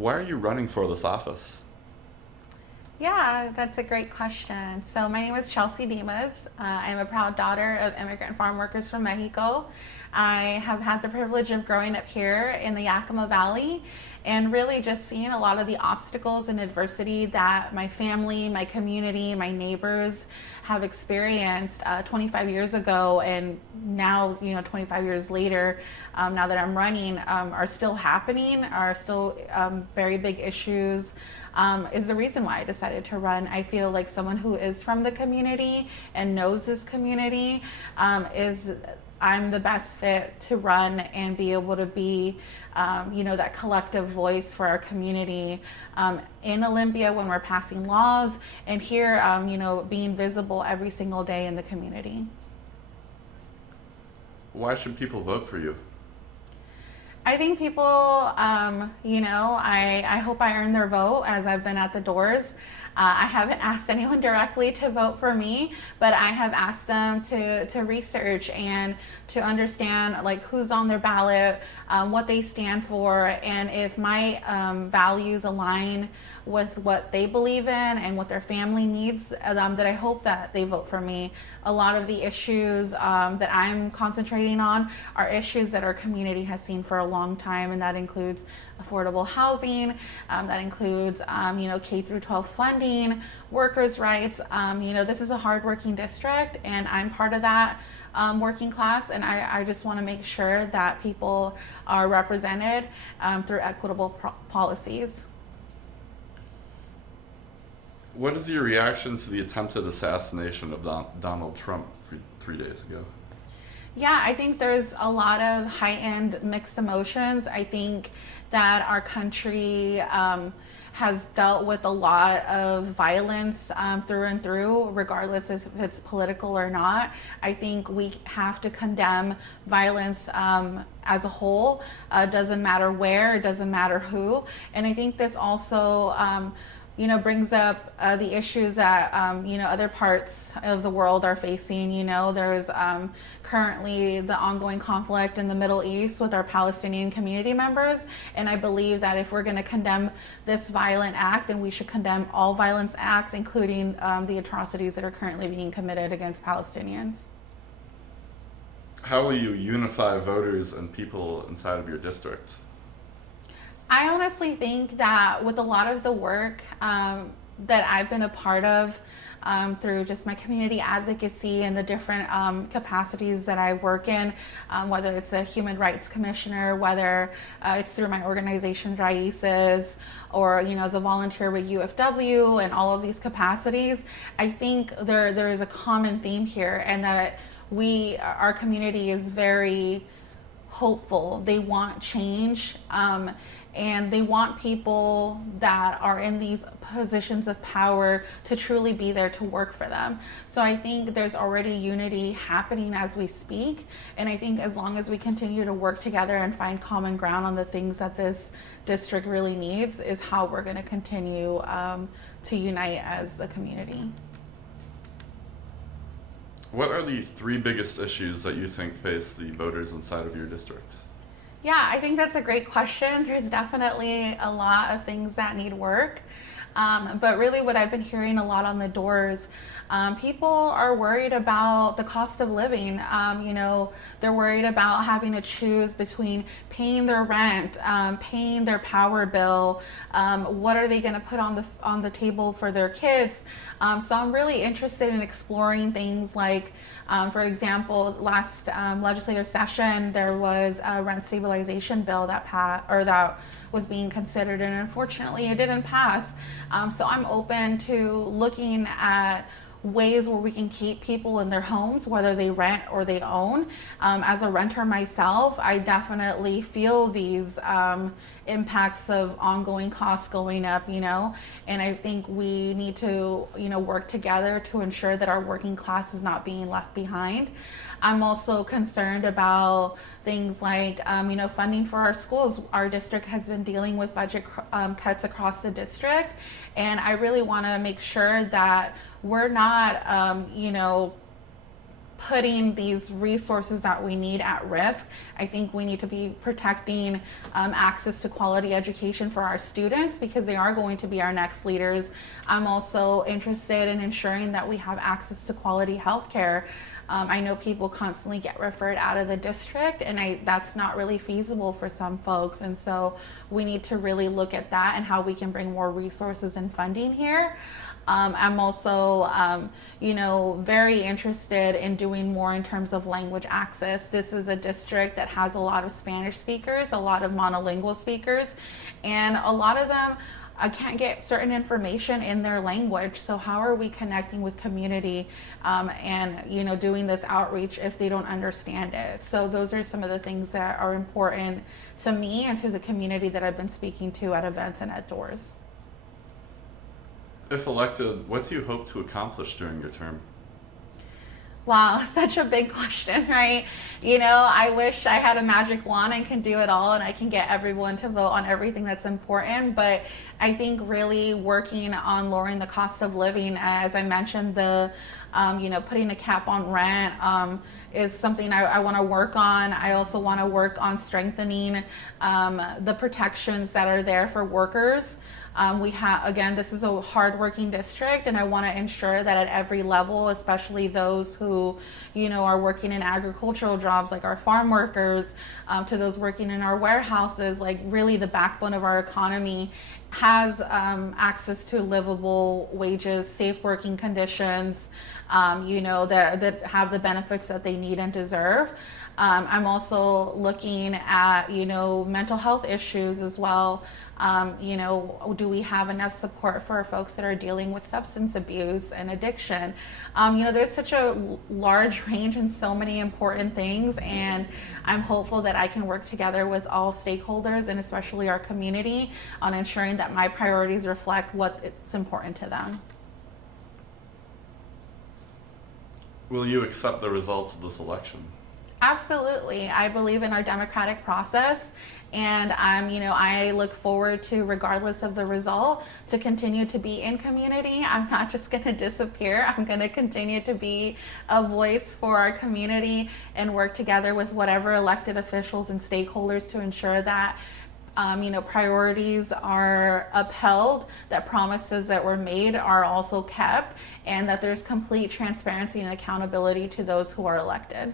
Why are you running for this office? Yeah, that's a great question. So my name is Chelsea Dimas. I'm a proud daughter of immigrant farm workers from Mexico. I have had the privilege of growing up here in the Yakima Valley and really just seeing a lot of the obstacles and adversity that my family, my community, my neighbors have experienced 25 years ago, and now 25 years later, now that I'm running, are still happening, are still very big issues. Is the reason why I decided to run. I feel like someone who is from the community and knows this community, I'm the best fit to run and be able to be, that collective voice for our community in Olympia when we're passing laws, and here, being visible every single day in the community. Why should people vote for you? I think people, I hope I earn their vote as I've been at the doors. I haven't asked anyone directly to vote for me, but I have asked them to research and to understand like who's on their ballot, what they stand for, and if my values align with what they believe in and what their family needs, that I hope that they vote for me. A lot of the issues that I'm concentrating on are issues that our community has seen for a long time, and that includes affordable housing, that includes K through 12 funding, workers' rights. This is a hardworking district, and I'm part of that working class, and I just want to make sure that people are represented through equitable policies. What is your reaction to the attempted assassination of Donald Trump 3 days ago? Yeah, I think there's a lot of heightened mixed emotions. I think that our country has dealt with a lot of violence through and through, regardless if it's political or not. I think we have to condemn violence as a whole. Doesn't matter where, it doesn't matter who. And I think this also brings up the issues that other parts of the world are facing. There's currently the ongoing conflict in the Middle East with our Palestinian community members, and I believe that if we're going to condemn this violent act, then we should condemn all violence acts, including the atrocities that are currently being committed against Palestinians. How will you unify voters and people inside of your district? I honestly think that with a lot of the work that I've been a part of through just my community advocacy and the different capacities that I work in, whether it's a human rights commissioner, whether it's through my organization Raices, or as a volunteer with UFW and all of these capacities, I think there is a common theme here, and that our community is very hopeful. They want change. And they want people that are in these positions of power to truly be there to work for them. So I think there's already unity happening as we speak. And I think as long as we continue to work together and find common ground on the things that this district really needs, is how we're going to continue to unite as a community. What are the 3 biggest issues that you think face the voters inside of your district? Yeah, I think that's a great question. There's definitely a lot of things that need work. But really what I've been hearing a lot on the doors, people are worried about the cost of living. They're worried about having to choose between paying their rent, paying their power bill, what are they going to put on the table for their kids. So I'm really interested in exploring things like, for example, last legislative session, there was a rent stabilization bill that was being considered, and unfortunately it didn't pass. So I'm open to looking at ways where we can keep people in their homes, whether they rent or they own. As a renter myself, I definitely feel these impacts of ongoing costs going up, and I think we need to, work together to ensure that our working class is not being left behind. I'm also concerned about things like, funding for our schools. Our district has been dealing with budget cuts across the district, and I really want to make sure that we're not, putting these resources that we need at risk. I think we need to be protecting access to quality education for our students because they are going to be our next leaders. I'm also interested in ensuring that we have access to quality health care. I know people constantly get referred out of the district, and that's not really feasible for some folks. And so we need to really look at that and how we can bring more resources and funding here. I'm also, very interested in doing more in terms of language access. This is a district that has a lot of Spanish speakers, a lot of monolingual speakers, and a lot of them can't get certain information in their language. So how are we connecting with community and doing this outreach if they don't understand it? So those are some of the things that are important to me and to the community that I've been speaking to at events and at doors. If elected, what do you hope to accomplish during your term? Wow, such a big question, right? I wish I had a magic wand and can do it all and I can get everyone to vote on everything that's important. But I think really working on lowering the cost of living, as I mentioned, putting a cap on rent is something I want to work on. I also want to work on strengthening the protections that are there for workers. This is a hardworking district, and I want to ensure that at every level, especially those who, are working in agricultural jobs, like our farm workers, to those working in our warehouses, like really the backbone of our economy, has access to livable wages, safe working conditions, that have the benefits that they need and deserve. I'm also looking at, mental health issues as well. Do we have enough support for folks that are dealing with substance abuse and addiction? There's such a large range and so many important things, and I'm hopeful that I can work together with all stakeholders and especially our community on ensuring that my priorities reflect what's important to them. Will you accept the results of this election? Absolutely. I believe in our democratic process, and I look forward to, regardless of the result, to continue to be in community. I'm not just going to disappear. I'm going to continue to be a voice for our community and work together with whatever elected officials and stakeholders to ensure that priorities are upheld, that promises that were made are also kept, and that there's complete transparency and accountability to those who are elected.